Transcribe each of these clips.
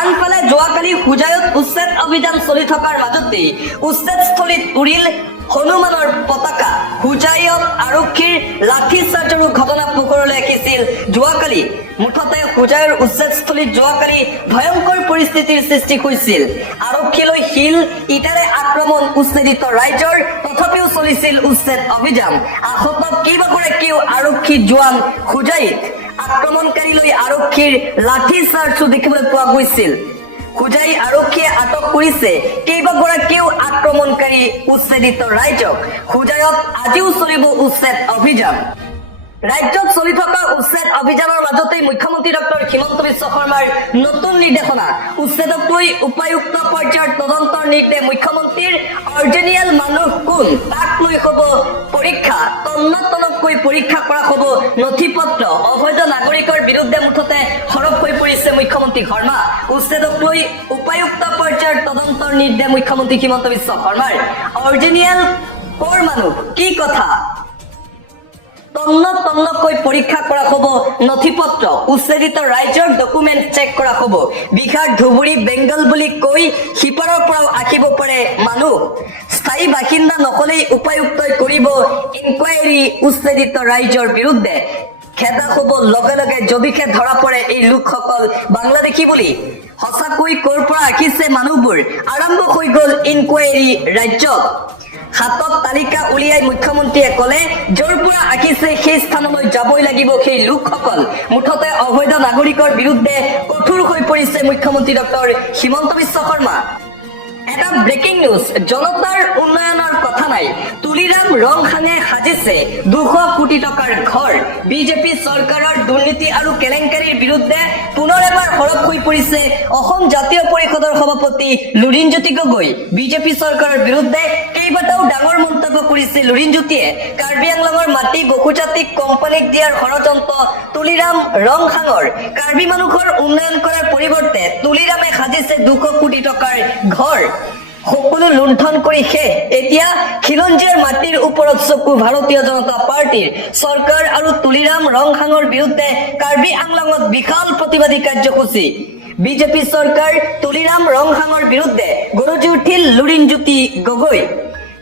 আনফালে যোৱাকালি হোজাইত উচ্ছেদ অভিযান চলি থকাৰ মাজতে উচ্ছেদস্থলীত উৰিল হনুমানৰ পতাকা। হোজাইত আৰক্ষীৰ লাঠি চাৰ্জৰো ঘটনা পোহৰলৈ আহিছিল যোৱাকালি। মুঠতে হোজাইৰ উচ্ছেদস্থলীত যোৱাকালি ভয়ংকৰ পৰিস্থিতিৰ সৃষ্টি হৈছিল। আৰক্ষীলৈ শিল ইটাৰে আক্ৰমণ উচ্ছেদিত ৰাইজৰ, তথাপিও চলিছিল উচ্ছেদ অভিযান। আহত কেইবাগৰাকীও আৰক্ষী জোৱান হোজাইত। আক্ৰমণকাৰীলৈ আৰক্ষীৰ লাঠি চাৰ্জো দেখিবলৈ পোৱা গৈছিল। হোজাই আৰক্ষীয়ে আটক কৰিছে কেইবাগৰাকীও আক্ৰমণকাৰী উচ্ছেদিত ৰাইজক। হোজাইত আজিও চলিব উচ্ছেদ অভিযান। ৰাজ্যত চলি থকা উচ্ছেদ অভিযানৰ মাজতেই মুখ্যমন্ত্ৰী ডক্টৰ হিমন্ত বিশ্ব শৰ্মাৰ নতুন নিৰ্দেশনা। উচ্ছেদক লৈ উপায়ুক্ত পৰ্যায়ৰ তদন্তৰ নিৰ্দেশ মুখ্যমন্ত্ৰীৰ। অৰিজিনেল মানুহ কোন তাক লৈ হ'ব পৰীক্ষা। তন্নতনকৈ পৰীক্ষা কৰা হ'ব নথি পত্ৰ। অবৈধ নাগৰিকৰ বিৰুদ্ধে মুঠতে সৰব হৈ পৰিছে মুখ্যমন্ত্ৰী শৰ্মা। উচ্ছেদক লৈ উপায়ুক্ত পৰ্যায়ৰ তদন্তৰ নিৰ্দেশ মুখ্যমন্ত্ৰী হিমন্ত বিশ্ব শৰ্মাৰ। অৰিজিনেল কৰ মানুহ কি কথা, তন্নতন্নকৈ পৰীক্ষা কৰা হ'ব নথি পত্ৰ। উচ্ছেদিত ৰাইজৰ ডকুমেণ্ট চেক কৰা হ'ব। বিহাৰ ধুবুৰী বেংগল বুলি কৈ সিপাৰৰ পৰাও আহিব পাৰে মানুহ। স্থায়ী বাসিন্দা নহলেই উপায়ুক্তই কৰিব ইনকুৱাৰী উচ্ছেদিত ৰাইজৰ বিৰুদ্ধে। খেদা হ'ব লগে লগে যদিহে ধৰা পৰে এই লোকসকল বাংলাদেশী বুলি। সঁচাকৈ ক'ৰ পৰা আহিছে মানুহবোৰ, আৰম্ভ হৈ গ'ল ইনকুৱাৰী ৰাজ্যত। হাতত তালিকা উলিয়াই মুখ্যমন্ত্ৰীয়ে ক'লে য'ৰ পৰা আহিছে সেই স্থানলৈ যাবই লাগিব সেই লোকসকল। মুঠতে অবৈধ নাগৰিকৰ বিৰুদ্ধে কঠোৰ হৈ পৰিছে মুখ্যমন্ত্ৰী ডক্টৰ হিমন্ত বিশ্ব শৰ্মা। এটা ব্ৰেকিং নিউজ, জনতাৰ উন্নয়নৰ কথা নাই। তুলিৰাম ৰংখাঙে সাজিছে 200 কোটি টকাৰ ঘৰ। বিজেপি চৰকাৰৰ দুৰ্নীতি আৰু কেলেংকাৰীৰ বিৰুদ্ধে পুনৰ এবাৰ সৰব হৈ পৰিছে অসম জাতীয় পৰিষদৰ সভাপতি লুৰিণজ্যোতি গগৈ। বিজেপি চৰকাৰৰ বিৰুদ্ধে কেইবাটাও ডাঙৰ মন্তব্য কৰিছে লুৰিণজ্যোতিয়ে। কাৰ্বি আংলঙৰ মাটি বহুজাতিক কোম্পানীক দিয়াৰ ষড়যন্ত্ৰ তুলিৰাম ৰংখাঙৰ। কাৰ্বি মানুহৰ উন্নয়ন কৰাৰ পৰিৱৰ্তে তুলিৰামে সাজিছে 200 কোটি টকাৰ ঘৰ। সকলো লুণ্ঠন কৰি শেষ। এতিয়া খিলঞ্জীয়াৰ মাটিৰ ওপৰত চকু ভাৰতীয় জনতা পাৰ্টিৰ। চৰকাৰ আৰু তুলিৰাম ৰংখাঙৰ বিৰুদ্ধে কাৰ্বি আংলঙত বিশাল প্ৰতিবাদী কাৰ্যসূচী। বিজেপি চৰকাৰ তুলিৰাম ৰংখাঙৰ বিৰুদ্ধে গৰজি উঠিল লুৰিণজ্যোতি গগৈ।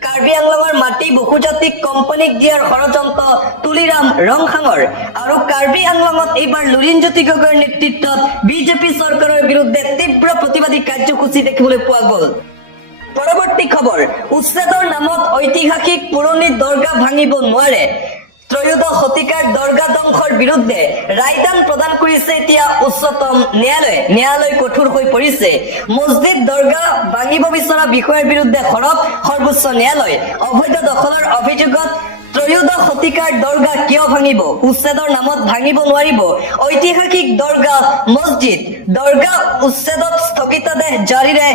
কাৰ্বি আংলঙৰ মাটি বহুজাতিক কোম্পানীক দিয়াৰ ষড়যন্ত্ৰ তুলিৰাম ৰংখাঙৰ। আৰু কাৰ্বি আংলঙত এইবাৰ লুৰিণজ্যোতি গগৈৰ নেতৃত্বত বিজেপি চৰকাৰৰ বিৰুদ্ধে তীব্ৰ প্ৰতিবাদী কাৰ্যসূচী দেখিবলৈ পোৱা গ'ল। পৰৱৰ্তী খবৰ, উচ্ছেদৰ নামত ঐতিহাসিক পুৰণি দৰগাহ ভাঙিব নোৱাৰে। ত্ৰয়োদশ শতিকাৰ দৰগাহ ধ্বংসৰ বিৰুদ্ধে ৰায়দান প্ৰদান কৰিছে এতিয়া উচ্চতম ন্যায়ালয়ে। ন্যায়ালয় কঠোৰ হৈ পৰিছে। মছজিদ দৰগাহ ভাঙিব বিচৰা বিষয়াৰ বিৰুদ্ধে সৰব সৰ্বোচ্চ ন্যায়ালয়। অবৈধ দখলৰ অভিযোগত ত্ৰয়োদশ শতিকাৰ দৰগাহ কিয় ভাঙিব? উচ্ছেদৰ নামত ভাঙিব নোৱাৰিব। ঐতিহাসিক দৰগাহ মছজিদ দৰগাহ উচ্ছেদত স্থগিতাদেশ জাৰিৰে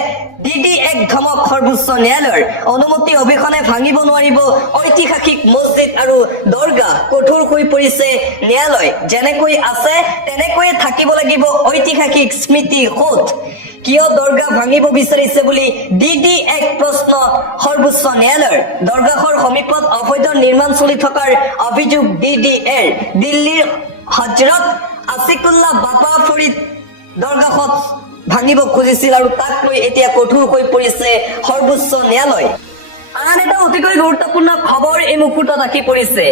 DD1 ধমক সৰ্বোচ্চ ন্যায়ালয়ৰ। অনুমতি অবিহনে ভাঙিব নোৱাৰিব ঐতিহাসিক মছজিদ আৰু দৰগাহ। কঠোৰ হৈ পৰিছে ন্যায়ালয়। যেনেকৈ আছে তেনেকৈয়ে থাকিব লাগিব ঐতিহাসিক স্মৃতি সৌধ। কিয় দৰগাহ ভাঙিব বিচাৰিছে বুলি DD1 প্ৰশ্ন সৰ্বোচ্চ ন্যায়ালয়ৰ। দৰগাহৰ সমীপত অবৈধ নিৰ্মাণ চলি থকাৰ অভিযোগ DD1। দিল্লীৰ হজৰত আছিকুল্লাহ বাবা ফৰিদ দৰগাহত ভাঙিব খুজিছিল আৰু তাক লৈ এতিয়া কঠোৰ হৈ পৰিছে সৰ্বোচ্চ ন্যায়ালয়। আন এটা অতিকৈ গুৰুত্বপূৰ্ণ খবৰ এই মুহূৰ্তত আহি পৰিছে।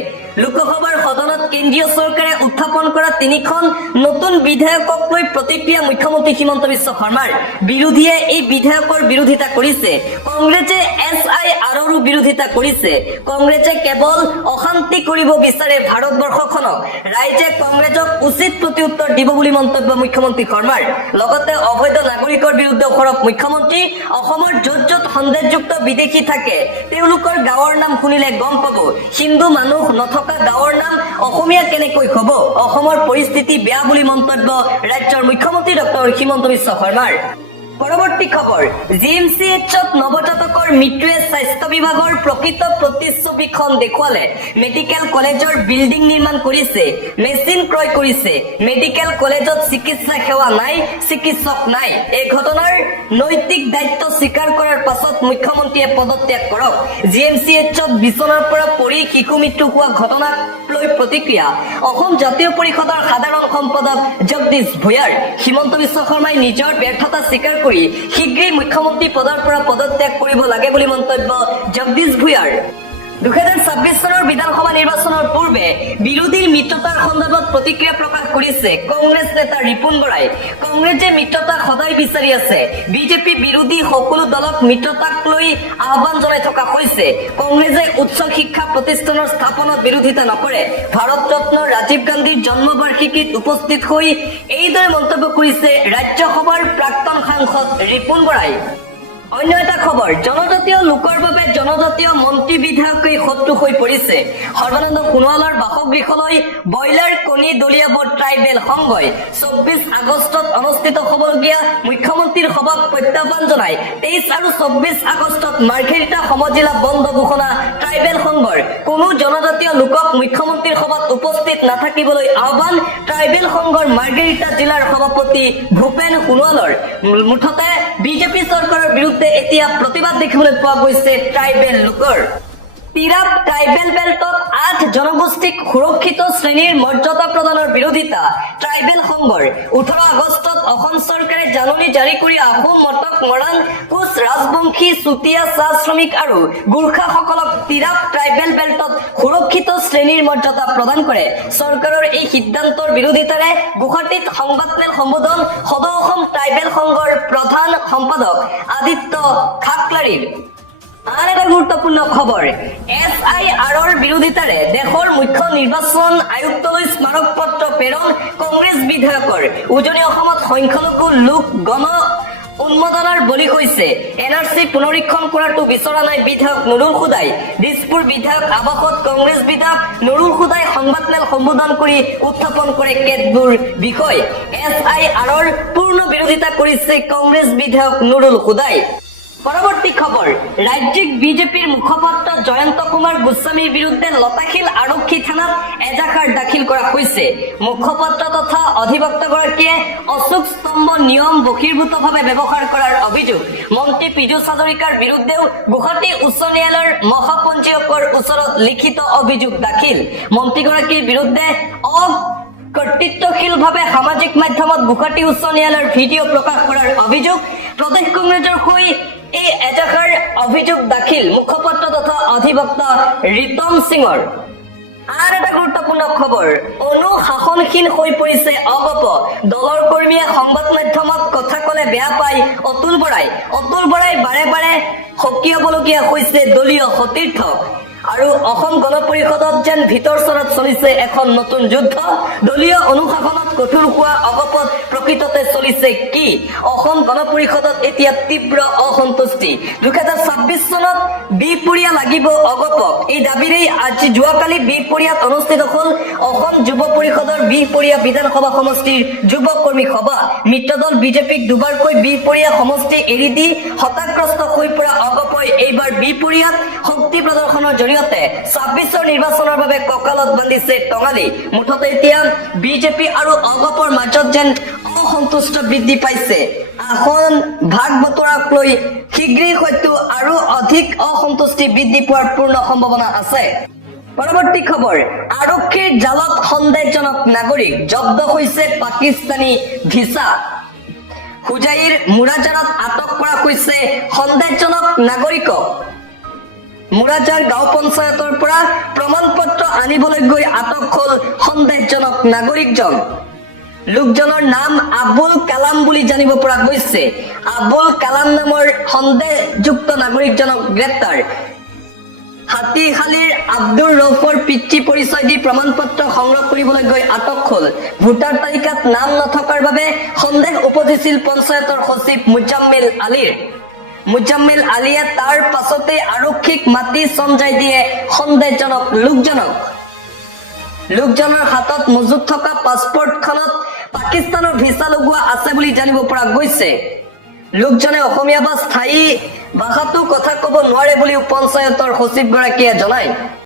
লোকসভাৰ সদনত কেন্দ্ৰীয় চৰকাৰে উত্থাপন কৰা 3খন নতুন বিধেয়কক লৈ প্ৰতিক্ৰিয়া মুখ্যমন্ত্ৰী হিমন্ত বিশ্ব শৰ্মাৰ। বিৰোধীয়ে এই বিধেয়কৰ বিৰোধিতা কৰিছে। কংগ্ৰেছে SIRৰো বিৰোধিতা কৰিছে। কংগ্ৰেছে কেৱল অশান্তি কৰিব বিচাৰে ভাৰতবৰ্ষখনক। ৰাইজে কংগ্ৰেছক উচিত প্ৰত্যুত্তৰ দিব বুলি মন্তব্য মুখ্যমন্ত্ৰী শৰ্মাৰ। লগতে অবৈধ নাগৰিকৰ বিৰুদ্ধে সৰব মুখ্যমন্ত্ৰী। অসমৰ য'ত য'ত সন্দেহযুক্ত বিদেশী থাকে তেওঁলোকৰ গাঁৱৰ নাম শুনিলে গম পাব। হিন্দু মানুহ নথকা গাঁৱৰ নাম অসমীয়া কেনেকৈ হ'ব? অসমৰ পৰিস্থিতি বেয়া বুলি মন্তব্য ৰাজ্যৰ মুখ্যমন্ত্ৰী ডক্টৰ হিমন্ত বিশ্ব শৰ্মাৰ। পৰৱৰ্তী খবৰ জিএমচিএইচত নৱজাতকৰ মৃত্যুৱে স্বাস্থ্য বিভাগৰ প্ৰকৃত প্ৰতিচ্ছবিখন দেখুৱালে মেডিকেল কলেজৰ বিল্ডিং নিৰ্মাণ কৰিছে মেচিন ক্ৰয় কৰিছে মেডিকেল কলেজত চিকিৎসা সেৱা নাই চিকিৎসক নাই এই ঘটনাৰ নৈতিক দায়িত্ব স্বীকাৰ কৰাৰ পাছত মুখ্যমন্ত্ৰীয়ে পদত্যাগ কৰক জিএমচিএইচত বিচনাৰ পৰা পৰি শিশু মৃত্যু হোৱা ঘটনাক লৈ প্ৰতিক্ৰিয়া অসম জাতীয় পৰিষদৰ সাধাৰণ সম্পাদক জগদীশ ভূঞাৰ হিমন্ত বিশ্ব শৰ্মাই নিজৰ ব্যৰ্থতা স্বীকাৰ কৰি শীঘ্ৰেই মুখ্যমন্ত্ৰী পদৰ পৰা পদত্যাগ কৰিব লাগে বুলি মন্তব্য জগদীশ ভূঞাৰ 2026 চনৰ বিধানসভা নিৰ্বাচনৰ পূৰ্বে বিৰোধীৰ মিত্ৰতাৰ সন্দৰ্ভত প্ৰতিক্ৰিয়া প্ৰকাশ কৰিছে কংগ্ৰেছ নেতা ৰিপুণ বৰাই কংগ্ৰেছে মিত্ৰতা সদায় বিচাৰি আছে বিজেপি বিৰোধী সকলো দলক মিত্ৰতাক লৈ আহ্বান জনাই থকা হৈছে কংগ্ৰেছে উচ্চ শিক্ষা প্ৰতিষ্ঠানৰ স্থাপনত বিৰোধিতা নকৰে ভাৰত ৰত্ন ৰাজীৱ গান্ধীৰ জন্মবাৰ্ষিকীত উপস্থিত হৈ এইদৰে মন্তব্য কৰিছে ৰাজ্যসভাৰ প্ৰাক্তন সাংসদ ৰিপুণ বৰাই অন্য এটা খবৰ জনজাতীয় লোকৰ বাবে জনজাতীয় মন্ত্ৰী বিধায়কে শত্ৰু হৈ পৰিছে সৰ্বানন্দ সোণোৱালৰ বাসগৃহলৈ ব্ৰইলাৰ কণী দলিয়াব ট্ৰাইবেল সংঘই 24 আগষ্টত অনুষ্ঠিত হ'বলগীয়া মুখ্যমন্ত্ৰীৰ সভাক প্ৰত্যাহ্বান জনাই 23 আৰু 24 আগষ্টত মাৰ্ঘেৰিটা সমজিলা বন্ধ ঘোষণা ট্ৰাইবেল সংঘৰ কোনো জনজাতীয় লোকক মুখ্যমন্ত্ৰীৰ সভাত উপস্থিত নাথাকিবলৈ আহ্বান ট্ৰাইবেল সংঘৰ মাৰ্ঘেৰিটা জিলাৰ সভাপতি ভূপেন সোণোৱালৰ মুঠতে বিজেপি চৰকাৰৰ বিৰুদ্ধে এতিয়া প্ৰতিবাদ দেখিবলৈ পোৱা গৈছে ট্ৰাইবেল লোকৰ তিৰাপ ট্ৰাইবেল বেল্টত 8 জনগোষ্ঠীক সুৰক্ষিত শ্ৰেণীৰ মৰ্যাদা প্ৰদানৰ বিৰোধিতা ট্ৰাইবেল সংঘৰ 18 আগষ্টত অসম চৰকাৰে জাননী জাৰি কৰি আহোম মটক মৰাণ কোচ ৰাজবংশী চুতীয়া চাহ শ্ৰমিক আৰু গোৰ্খাসকলক তিৰাপ ট্ৰাইবেল বেল্টত সুৰক্ষিত শ্ৰেণীৰ মৰ্যাদা প্ৰদান কৰে চৰকাৰৰ এই সিদ্ধান্তৰ বিৰোধিতাৰে গুৱাহাটীত সংবাদমেল সম্বোধন সদৌ অসম ট্ৰাইবেল সংঘৰ প্ৰধান সম্পাদক আদিত্য খাকলাৰীৰ আন এটা গুৰুত্বপূৰ্ণ খবৰ SIRৰ বিৰোধিতাৰে দেশৰ মুখ্য নিৰ্বাচন আয়ুক্তলৈ স্মাৰক পত্ৰ প্ৰেৰণ কংগ্ৰেছ বিধায়কৰ উজনি অসমত সংখ্যালঘু লোক গণ উন্মোদনৰ বলি হৈছে NRC পুনৰীক্ষণ কৰাটো বিচৰা নাই বিধায়ক নুৰুল খুদাই দিছপুৰ বিধায়ক আৱাসত কংগ্ৰেছ বিধায়ক নুৰুল খুদাই সংবাদমেল সম্বোধন কৰি উত্থাপন কৰে কেতবোৰ বিষয় SIRৰ পূৰ্ণ বিৰোধিতা কৰিছে কংগ্ৰেছ বিধায়ক নুৰুল খুদাই পৰৱৰ্তী খবৰ ৰাজ্যিক বিজেপিৰ মুখপাত্ৰ জয়ন্ত কুমাৰ গোস্বামীৰ বিৰুদ্ধে লতাশিল আৰক্ষী থানাত এজাহাৰ দাখিল কৰা হৈছে মুখপাত্ৰ তথা অধিবক্তাগৰাকীয়ে অশোক স্তম্ভ নিয়ম বহিৰ্ভূতভাৱে ব্যৱহাৰ কৰাৰ অভিযোগ মন্ত্ৰী পীযুষ হাজৰিকাৰ বিৰুদ্ধেও গুৱাহাটী উচ্চ ন্যায়ালয়ৰ মহাপঞ্জীয়কৰ ওচৰত লিখিত অভিযোগ দাখিল মন্ত্ৰীগৰাকীৰ বিৰুদ্ধে কৰ্তৃত্বশীলভাৱে সামাজিক মাধ্যমত গুৱাহাটী উচ্চ ন্যায়ালয়ৰ ভিডিঅ' প্ৰকাশ কৰাৰ অভিযোগ প্ৰদেশ কংগ্ৰেছৰ হৈ এই এজাহাৰ অভিযোগ দাখিল মুখপাত্ৰ তথা অধিবক্তা ৰিতম সিঙৰ আৰ এটা গুৰুত্বপূৰ্ণ খবৰ অনুশাসনহীন হৈ পৰিছে অগপ দলৰ কৰ্মীয়ে সংবাদ মাধ্যমত কথা কলে বেয়া পায় অতুল বৰাই বাৰে বাৰে সক্ৰিয়বলগীয়া হৈছে দলীয় সতীৰ্থ আৰু অসম গণ পৰিষদত যেন ভিতৰ চৰত চলিছে এখন নতুন যুদ্ধ দলীয় অনুশাসনত কঠোৰ হোৱা অগপত প্ৰকৃততে চলিছে কি অসম গণ পৰিষদত এতিয়া তীব্ৰ অসন্তুষ্টি 2026 চনত বিপুৰীয়া লাগিব অগপক এই দাবীৰে আজি যোৱাকালি বিপুৰীয়াত অনুষ্ঠিত হ'ল অসম যুৱ পৰিষদৰ বিপুৰীয়া বিধানসভা সমষ্টিৰ যুৱ কৰ্মী সভা মিত্ৰদল বিজেপিক দুবাৰকৈ বিপুৰীয়া সমষ্টি এৰি দি হতাগ্ৰস্ত হৈ পৰা অগপই এইবাৰ বিপুৰীয়াত শক্তি প্ৰদৰ্শনৰ জৰিয়তে 26 নিৰ্বাচনৰ বাবে কঁকালত বান্ধিছে টঙালি মুঠতে এতিয়া বিজেপি আৰু অগপৰ মাজত যেন অসন্তুষ্ট বৃদ্ধি পাইছে আসন ভাগ বতৰাক লৈ শীঘ্ৰেই হয়তো আৰু অধিক অসন্তুষ্টি বৃদ্ধি পোৱাৰ পূৰ্ণ সম্ভাৱনা আছে পৰৱৰ্তী খবৰ আৰক্ষীৰ জালত সন্দেহজনক নাগৰিক জব্দ হৈছে পাকিস্তানী ভিছা হুজাইৰ মুৰাজাৰত আটক কৰা হৈছে সন্দেহজনক নাগৰিকক মুৰাজাৰ গাঁও পঞ্চায়তৰ পৰা প্ৰমাণ পত্ৰ আনিবলৈ গৈ আটক হ'ল সন্দেহজনক নাগৰিকজন লোকজনৰ নাম আবুল কালাম বুলি জানিব পৰা গৈছে আবুল কালাম নামৰ সন্দেহযুক্ত নাগৰিকজনক গ্ৰেপ্তাৰ হাতীশালীৰ আব্দুৰ ৰৌফৰ পিতৃ পৰিচয় দি প্ৰমাণ পত্ৰ সংগ্ৰহ কৰিবলৈ গৈ আটক হ'ল ভোটাৰ তালিকাত নাম নথকাৰ বাবে সন্দেহ উপজিছিল পঞ্চায়তৰ সচিব মুজাম্মিল আলিয়ে তাৰ পাছতে আৰক্ষীক মাতি চমজাই দিয়ে সন্দেহজনক লোকজনৰ হাতত মজুত থকা পাছপৰ্টখনত পাকিস্তানৰ ভিছা লগোৱা আছে বুলি জানিব পৰা গৈছে লোকজনে অসমীয়া বা স্থায়ী ভাষাটো কথা ক'ব নোৱাৰে বুলিও পঞ্চায়তৰ সচিবগৰাকীয়ে জনায়।